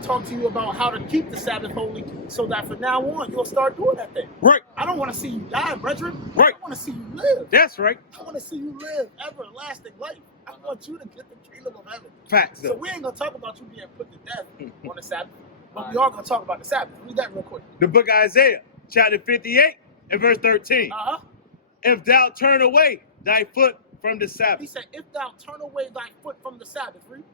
to talk to you about how to keep the Sabbath holy so that from now on you'll start doing that thing. Right. I don't want to see you die, brethren. Right. I want to see you live. That's right. I want to see you live everlasting life. I want you to get the kingdom of heaven. Facts. So we ain't going to talk about you being put to death on the Sabbath, but we are going to talk about the Sabbath. Read that real quick. The book of Isaiah, chapter 58 and verse 13. If thou turn away thy foot from the Sabbath. He said, if thou turn away thy foot from the Sabbath. Read.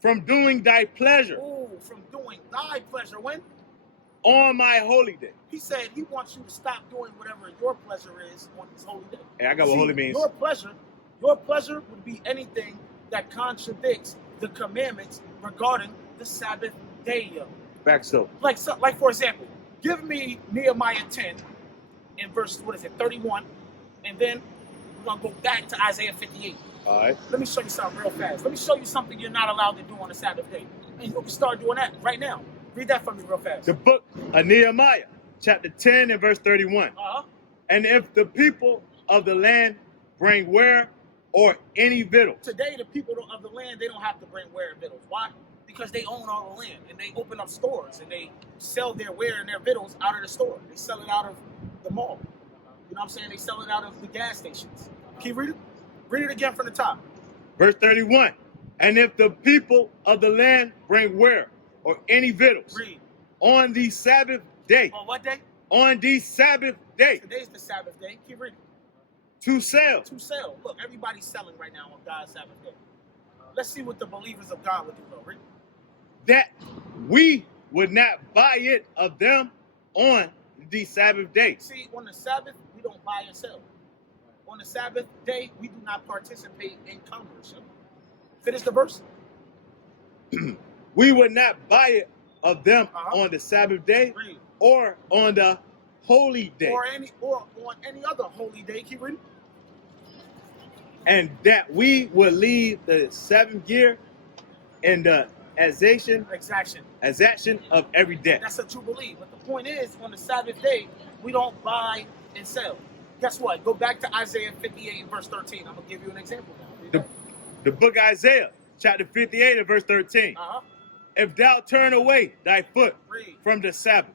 From doing thy pleasure. Oh, from doing thy pleasure. When? On my holy day. He said he wants you to stop doing whatever your pleasure is on his holy day. Hey, I got what holy means. Your pleasure would be anything that contradicts the commandments regarding the Sabbath day. Back so. Like for example, give me Nehemiah 10 in verse, 31, and then we're going to go back to Isaiah 58. All right. Let me show you something real fast. Let me show you something you're not allowed to do on the Sabbath day. And you can start doing that right now. Read that for me real fast. The book of Nehemiah, chapter 10 and verse 31. And if the people of the land bring ware or any victuals. Today, the people of the land, they don't have to bring ware and victuals. Why? Because they own all the land, and they open up stores, and they sell their ware and their victuals out of the store. They sell it out of the mall. You know what I'm saying? They sell it out of the gas stations. Can you read it? Read it again from the top. Verse 31. And if the people of the land bring ware or any victuals. Read. On the Sabbath day. On what day? On the Sabbath day. Today's the Sabbath day. Keep reading. To sell. To sell. Look, everybody's selling right now on God's Sabbath day. Let's see what the believers of God would do, though. Read. That we would not buy it of them on the Sabbath day. See, on the Sabbath, we don't buy and sell. On the Sabbath day, we do not participate in commerce. Finish the verse. We would not buy it of them on the Sabbath day. Read. Or on the holy day. Or on any other holy day. Keep reading. And that we would leave the 7th year in the exaction of every day. That's a true belief. But the point is, on the Sabbath day, we don't buy and sell. Guess what? Go back to Isaiah 58 and verse 13. I'm going to give you an example now. The book of Isaiah, chapter 58 and verse 13. If thou turn away thy foot from the Sabbath,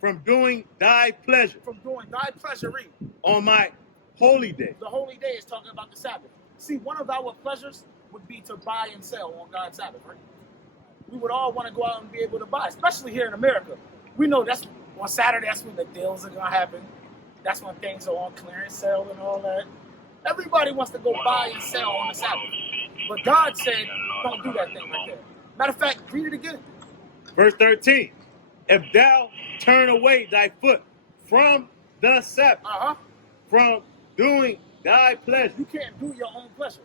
from doing thy pleasure. From doing thy pleasure, read. On my holy day. The holy day is talking about the Sabbath. See, one of our pleasures would be to buy and sell on God's Sabbath, right? We would all want to go out and be able to buy, especially here in America. We know that's on Saturday, that's when the deals are going to happen. That's when things are on clearance sale and all that. Everybody wants to go buy and sell on the Sabbath. But God said, don't do that thing right there. Matter of fact, read it again. Verse 13. If thou turn away thy foot from the Sabbath, from doing thy pleasure. You can't do your own pleasure.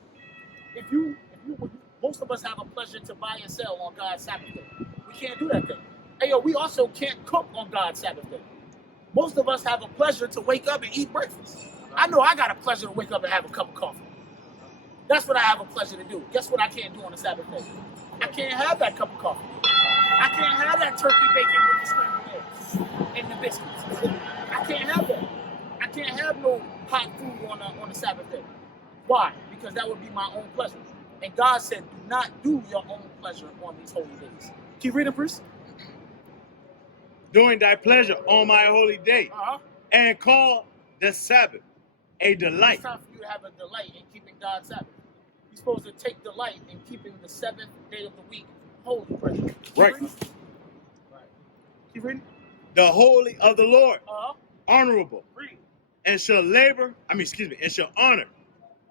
Most of us have a pleasure to buy and sell on God's Sabbath day. We can't do that thing. Hey, yo, we also can't cook on God's Sabbath day. Most of us have a pleasure to wake up and eat breakfast. I know I got a pleasure to wake up and have a cup of coffee. That's what I have a pleasure to do. Guess what I can't do on the Sabbath day? I can't have that cup of coffee. I can't have that turkey bacon with the scrambled eggs and the biscuits. I can't have that. I can't have no hot food on the Sabbath day. Why? Because that would be my own pleasure. And God said, do not do your own pleasure on these holy days. Keep reading, Bruce. Doing thy pleasure on my holy day. And call the Sabbath a delight. It's time for you to have a delight in keeping God's Sabbath. You're supposed to take delight in keeping the 7th day of the week holy, brother. Right. Keep reading. The holy of the Lord. Honorable. Read. And shall and shall honor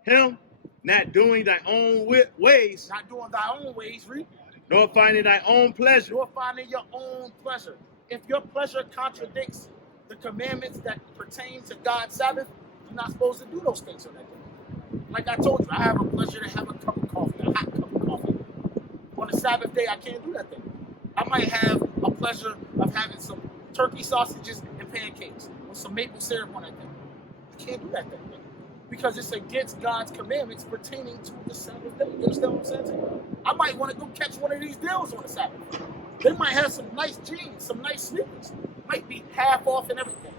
him, not doing thy own ways. Not doing thy own ways, read. Nor finding thy own pleasure. Nor finding your own pleasure. If your pleasure contradicts the commandments that pertain to God's Sabbath, you're not supposed to do those things on that day. Like I told you, I have a pleasure to have a cup of coffee, a hot cup of coffee. On the Sabbath day, I can't do that thing. I might have a pleasure of having some turkey sausages and pancakes with some maple syrup on that thing. I can't do that thing because it's against God's commandments pertaining to the Sabbath day. You understand what I'm saying to you? I might want to go catch one of these deals on the Sabbath. They might have some nice jeans, some nice sneakers. Might be half off and everything.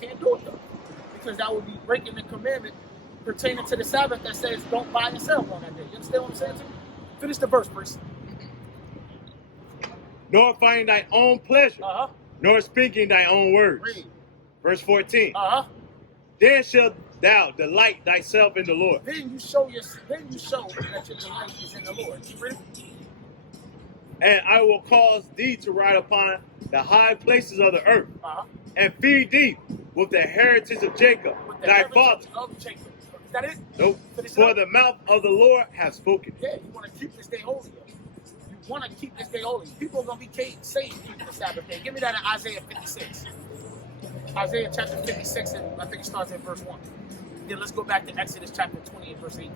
Can't do it though, because that would be breaking the commandment pertaining to the Sabbath that says don't buy and sell on that day. You understand what I'm saying to you? Finish the verse, priest. nor finding thy own pleasure, nor speaking thy own words. Read. Verse 14. Then shalt thou delight thyself in the Lord. Then you show that your delight is in the Lord. Keep reading. And I will cause thee to ride upon the high places of the earth, and feed thee with the heritage of Jacob, thy father. Of Jacob. Is that it? Nope. For the mouth of the Lord has spoken. Yeah, you want to keep this day holy. You want to keep this day holy. People are going to be saved keeping the Sabbath day. Give me that in Isaiah 56. Isaiah chapter 56, and I think it starts in verse 1. Then let's go back to Exodus chapter 20 and verse 8.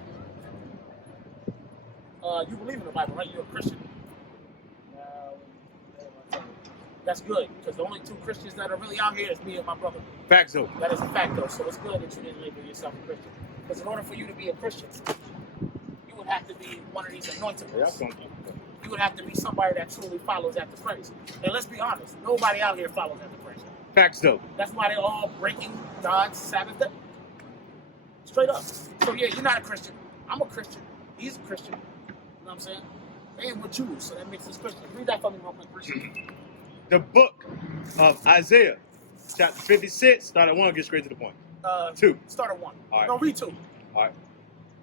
You believe in the Bible, right? You're a Christian. That's good, because the only two Christians that are really out here is me and my brother. Facts though. That is a fact though, so it's good that you didn't label yourself a Christian. Because in order for you to be a Christian, you would have to be one of these anointed ones. You would have to be somebody that truly follows after Christ. And let's be honest, nobody out here follows after Christ. Facts though. That's why they're all breaking God's Sabbath day. Straight up. So yeah, you're not a Christian. I'm a Christian. He's a Christian. You know what I'm saying? And we're Jews, so that makes us Christians. Read that for me real quick, Christian. The book of Isaiah, chapter 56, start at 1, get straight to the point. 2. Start at 1. All right. No, read 2. All right.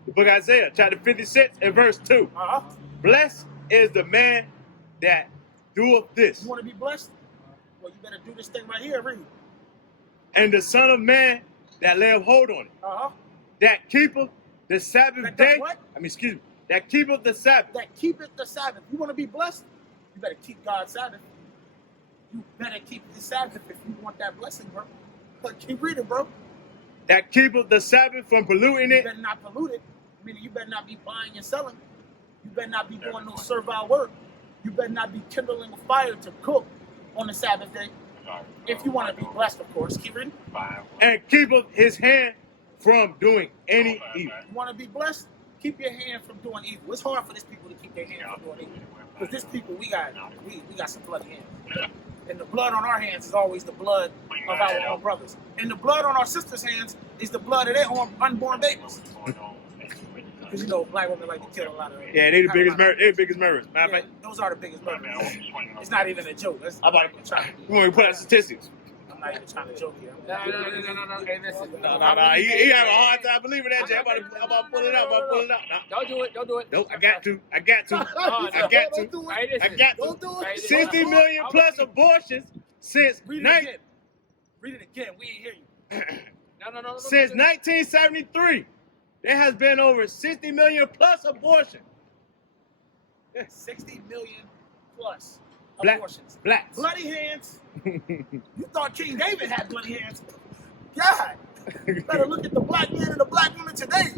The book of Isaiah, chapter 56 and verse 2. Blessed is the man that doeth this. You want to be blessed? Well, you better do this thing right here. Read. And the Son of Man that layeth hold on it. That keepeth the Sabbath day. What? That keepeth the Sabbath. That keepeth the Sabbath. You want to be blessed? You better keep God's Sabbath. You better keep the Sabbath if you want that blessing, bro. But keep reading, bro. That keepeth the Sabbath from polluting it. You better not pollute it. Meaning you better not be buying and selling. You better not be doing no servile work. You better not be kindling a fire to cook on the Sabbath day. If you want to be blessed, of course. Keep reading. And keepeth his hand from doing any evil. You want to be blessed? Keep your hand from doing evil. It's hard for these people to keep their hand from doing evil. Because this people, we got some bloody hands. And the blood on our hands is always the blood of our own brothers. And the blood on our sisters' hands is the blood of their unborn babies. Because, you know, black women like to kill a lot of... Yeah, they're the biggest murderers. Yeah, those are the biggest murderers. It's not even a joke. That's I'm not even trying to... You want to put out statistics? I'm not even trying to joke here. No. Hey, listen. No. He have a hard time believing that, Jay. I'm about to pull it out. No. Don't do it. Nope, I got to. Don't do it. 60 million plus abortions since... Read it again. We ain't hear you. No. Since 1973, there has been over 60 million plus abortions. 60 million plus abortions. Blacks. Bloody hands. You thought King David had bloody hands. God. You better look at the black men and the black women today.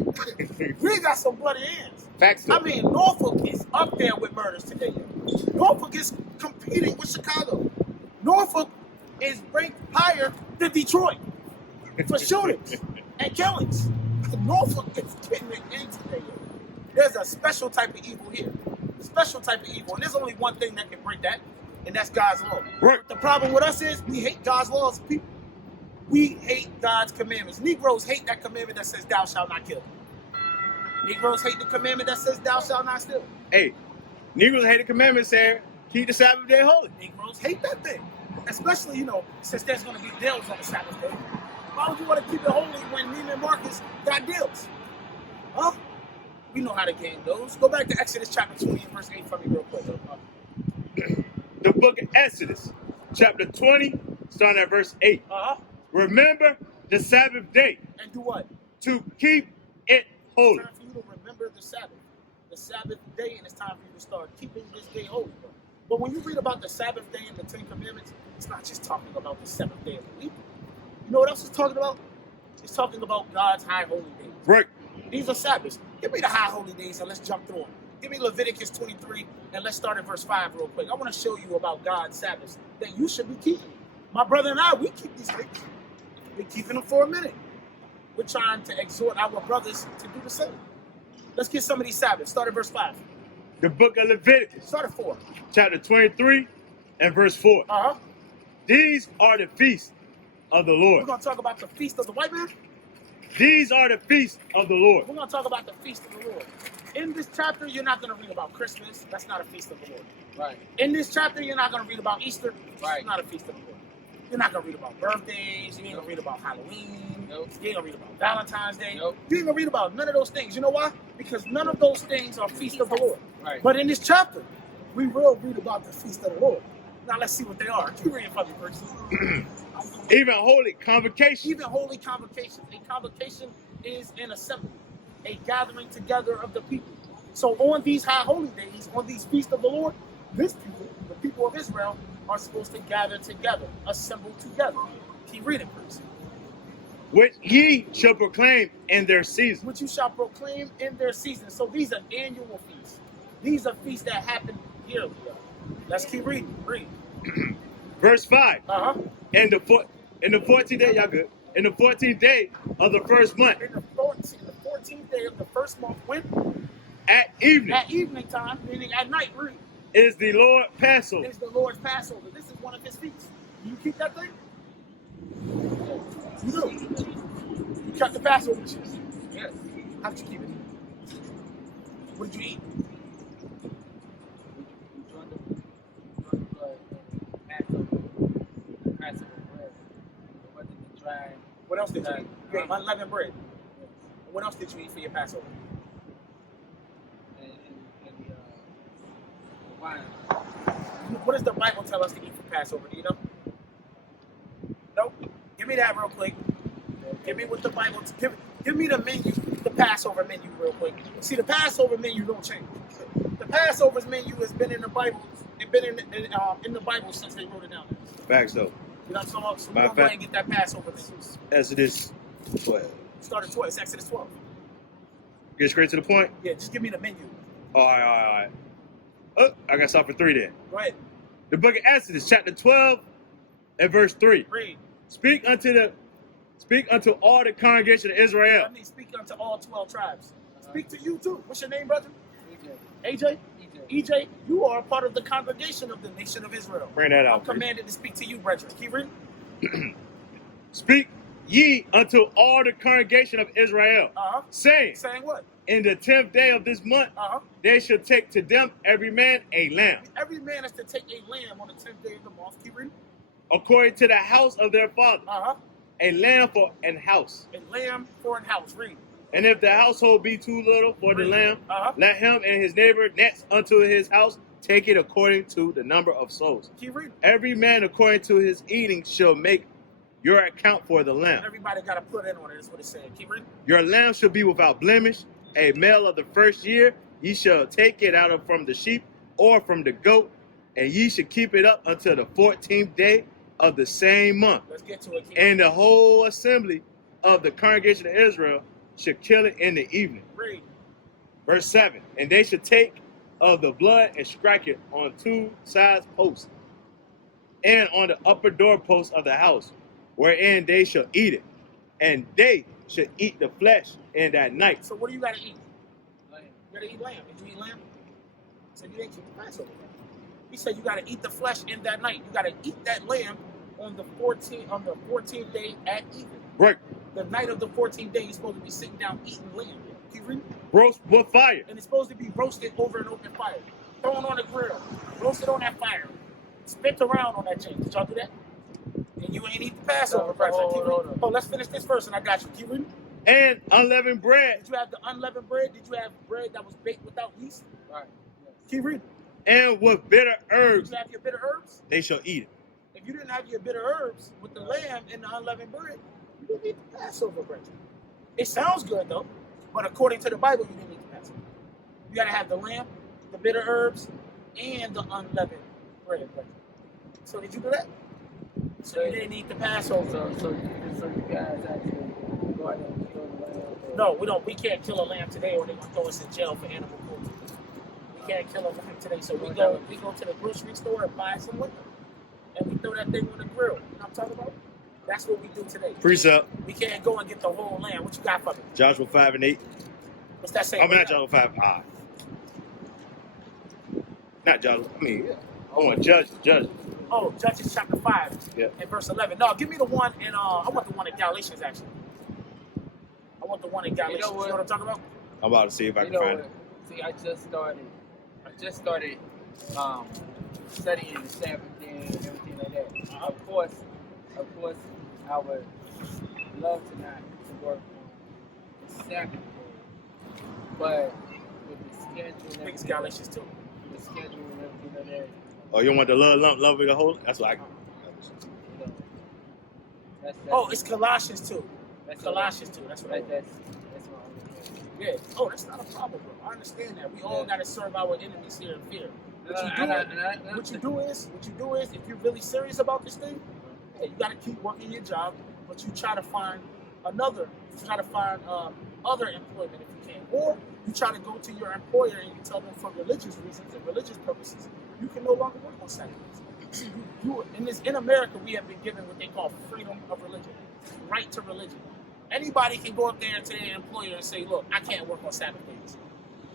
We got some bloody hands. Facts. I mean, Norfolk is up there with murders today. Norfolk is competing with Chicago. Norfolk is ranked higher than Detroit for shootings and killings. Norfolk is getting it in today. There's a special type of evil here. Special type of evil. And there's only one thing that can break that, and that's God's law. Right. The problem with us is we hate God's laws, people. We hate God's commandments. Negroes hate that commandment that says thou shalt not kill. Negroes hate the commandment that says thou shalt not steal. Hey, Negroes hate the commandment saying keep the Sabbath day holy. Negroes hate that thing. Especially, you know, since there's going to be deals on the Sabbath day. Why would you want to keep it holy when Neiman Marcus got deals? Huh? We know how the game goes. Go back to Exodus chapter 20 and verse 8 for me real quick. The book of Exodus, chapter 20, starting at verse 8. Remember the Sabbath day. And do what? To keep it holy. It's time for you to remember the Sabbath day, and it's time for you to start keeping this day holy. But when you read about the Sabbath day in the Ten Commandments, it's not just talking about the seventh day of the week. You know what else it's talking about? It's talking about God's high holy days. Right. These are Sabbaths. Give me the high holy days and let's jump through them. Give me Leviticus 23 and let's start at verse 5 real quick. I want to show you about God's Sabbaths that you should be keeping. My brother and I, we keep these things. We're keeping them for a minute. We're trying to exhort our brothers to do the same. Let's get some of these Sabbaths. Start at verse 5. The book of Leviticus. Start at 4. Chapter 23 and verse 4. These are the feasts of the Lord. We're going to talk about the feast of the white man. These are the feasts of the Lord. We're going to talk about the feast of the Lord. In this chapter, you're not going to read about Christmas. That's not a feast of the Lord. Right. In this chapter, you're not going to read about Easter. Right. It's not a feast of the Lord. You're not going to read about birthdays. You ain't going to read about Halloween. Nope. You ain't going to read about Valentine's Day. Nope. You ain't going to read about none of those things. You know why? Because none of those things are feast of the Lord. Right. But in this chapter, we will read about the feast of the Lord. Now let's see what they are. Keep reading from the verses. Even holy convocation. Even holy convocations. A convocation is an assembly, a gathering together of the people. So on these high holy days, on these feasts of the Lord, this people, the people of Israel, are supposed to gather together, assemble together. Keep reading, please. Which ye shall proclaim in their season. Which you shall proclaim in their season. So these are annual feasts. These are feasts that happen yearly. Let's keep reading. Read. Verse 5. Uh-huh. In the 14th day, y'all good. In the 14th day of the first month. In the 14th day of the first month, when? At evening. At evening time, meaning at night, read. Is the Lord Passover. Is the Lord's Passover. This is one of his feasts. Do you keep that thing? You do. You cut the Passover cheese. Yes. How did you keep it? What did you eat? What else did you eat? You ate unleavened bread. What else did you eat for your Passover? Wine. What does the Bible tell us to eat for Passover? Do you know? Nope. Give me that real quick. Give me what the Bible. Give me the menu, the Passover menu, real quick. See, the Passover menu don't change. The Passover's menu has been in the Bible. It's been in the Bible since they wrote it down. Facts though. You know what I'm talking about? So we're going to go ahead and get that Passover menu. Exodus 12. Start at 12. It's Exodus 12. Get straight to the point? Yeah, just give me the menu. All right. Oh, I got something for 3 then. Go ahead. The book of Exodus, chapter 12 and verse 3. Read. Speak unto all the congregation of Israel. Let me speak unto all 12 tribes. Speak to you too. What's your name, brother? AJ? EJ, you are a part of the congregation of the nation of Israel. Bring that out. I'm commanded to speak to you, brethren. Keep reading. Speak ye unto all the congregation of Israel, saying what? In the 10th day of this month, they shall take to them every man a lamb. Every man is to take a lamb on the 10th day of the month. Keep reading. According to the house of their father. A lamb for an house. A lamb for an house. Read. And if the household be too little for the lamb, let him and his neighbor next unto his house take it according to the number of souls. Keep reading. Every man according to his eating shall make your account for the lamb. Everybody got to put in on it. That's what it said. Keep reading. Your lamb shall be without blemish, a male of the first year. Ye shall take it out of from the sheep or from the goat, and ye shall keep it up until the 14th day of the same month. Let's get to it. And the whole assembly of the congregation of Israel should kill it in the evening. Read. Verse 7. And they should take of the blood and strike it on 2 sides posts and on the upper doorpost of the house, wherein they shall eat it. And they should eat the flesh in that night. So what do you got to eat? Lamb. You got to eat lamb. Did you eat lamb? So you didn't keep the Passover. He said you got to eat the flesh in that night. You got to eat that lamb on the 14th day at evening. Right. The night of the 14th day, you're supposed to be sitting down eating lamb. Keep reading. Roast with fire. And it's supposed to be roasted over an open fire. Thrown on the grill. Roasted on that fire. Spit around on that chain. Did y'all do that? And you ain't eat the Passover, brethren. Oh, let's finish this first and I got you. Keep reading. And unleavened bread. Did you have the unleavened bread? Did you have bread that was baked without yeast? Right. Yes. Keep reading. And with bitter herbs. Did you have your bitter herbs? They shall eat it. If you didn't have your bitter herbs with the lamb and the unleavened bread, you didn't eat the Passover, brethren. It sounds good, though, but according to the Bible, you didn't eat the Passover. You got to have the lamb, the bitter herbs, and the unleavened bread, brethren. So did you do that? So you didn't eat the Passover. So you guys actually go out and kill the lamb? No, we don't. We can't kill a lamb today, or they're gonna throw us in jail for animal cruelty. We can't kill a lamb today, so we go to the grocery store and buy some liquor, and we throw that thing on the grill. You know what I'm talking about? That's what we do today. Precept. We can't go and get the whole lamb. What you got for me? Joshua 5 and 8. What's that say? I mean, not Joshua 5. Not Joshua. I mean, I want Judges. Oh, Judges chapter 5 and verse 11. No, give me the one in, I want the one in Galatians, actually. I want the one in Galatians. You know what I'm talking about? I'm about to see if I can find it. See, I just started studying the Sabbath day and everything like that. Of course, I would love to not to work on the Sabbath day, but with the schedule and I think it's everything, Galatians 2. with the schedule and everything like that, Oh, you want the little lump of the whole? That's what I. you know, that's Oh, it's Colossians 2. that's Colossians 2. That's what I that's my only thing. Yeah. Oh, that's not a problem, bro. I understand that. We all Yeah. got to serve our enemies here in fear. What you do is, if you're really serious about this thing, yeah, you got to keep working your job, but you try to find other employment if you can, or you try to go to your employer and you tell them for religious reasons and religious purposes, you can no longer work on Saturdays. See, in America, we have been given what they call freedom of religion, right to religion. Anybody can go up there to their employer and say, look, I can't work on Sabbath days.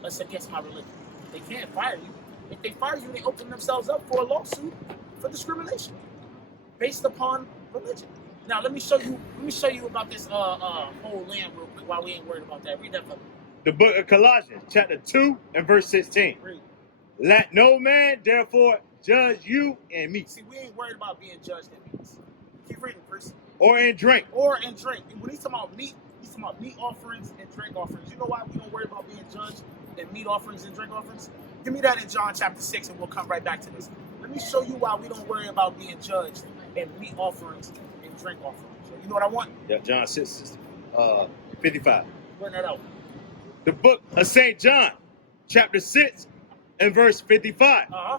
That's against my religion. They can't fire you. If they fire you, they open themselves up for a lawsuit for discrimination based upon religion. Now let me show you about this whole land real quick while we ain't worried about that. Read that for me. The book of Colossians, chapter 2 and verse 16. Read. Let no man therefore judge you in meat, See, we ain't worried about being judged in meats. Keep reading, Chris. or in drink, Or in drink. And when he's talking about meat, he's talking about meat offerings and drink offerings. You know why we don't worry about being judged in meat offerings and drink offerings? Give me that in John chapter 6 and we'll come right back to this. Let me show you why we don't worry about being judged in meat offerings and drink offerings. So you know what I want? Yeah, John 6, 55. Bring that out. The book of St. John, chapter 6 and verse 55. Uh-huh.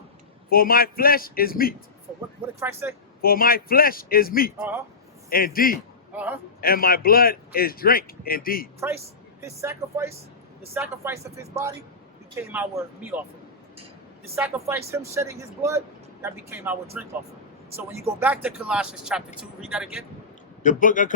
For my flesh is meat. So what did Christ say? For my flesh is meat, Uh-huh. indeed, Uh-huh. and my blood is drink, indeed. Christ, his sacrifice, the sacrifice of his body became our meat offering. The sacrifice, him shedding his blood, that became our drink offering. So when you go back to Colossians chapter 2, read that again. The book of